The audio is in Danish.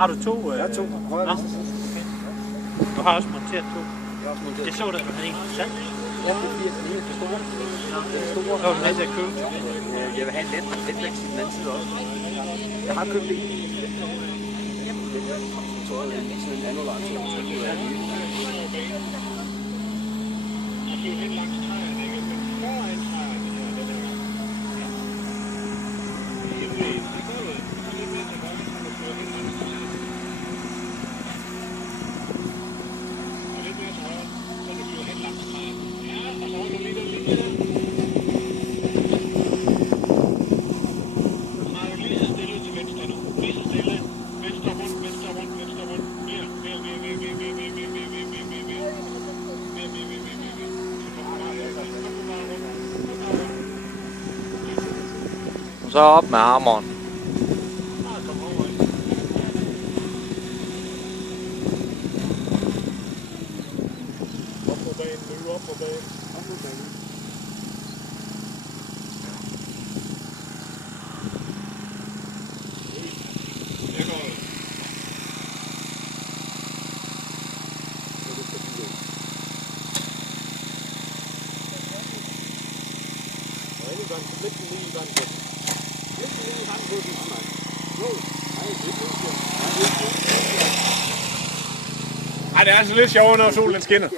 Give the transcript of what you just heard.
Har du to? Jeg har to. Nå. Du har også monteret to. Det så der, du havde en sand. Ja, det er fordi, at den ene er for stor. Den er stor. Så var du med til at købe. Jeg vil have en letvægt til den anden side også. Jeg har købt en. Sådan en anden vej til at trykke ud af det. Så op med hammeren. Op på banen, nu op på banen. Op på banen. Det går jo. Ej, det er altså lidt sjovere, når solen skinner.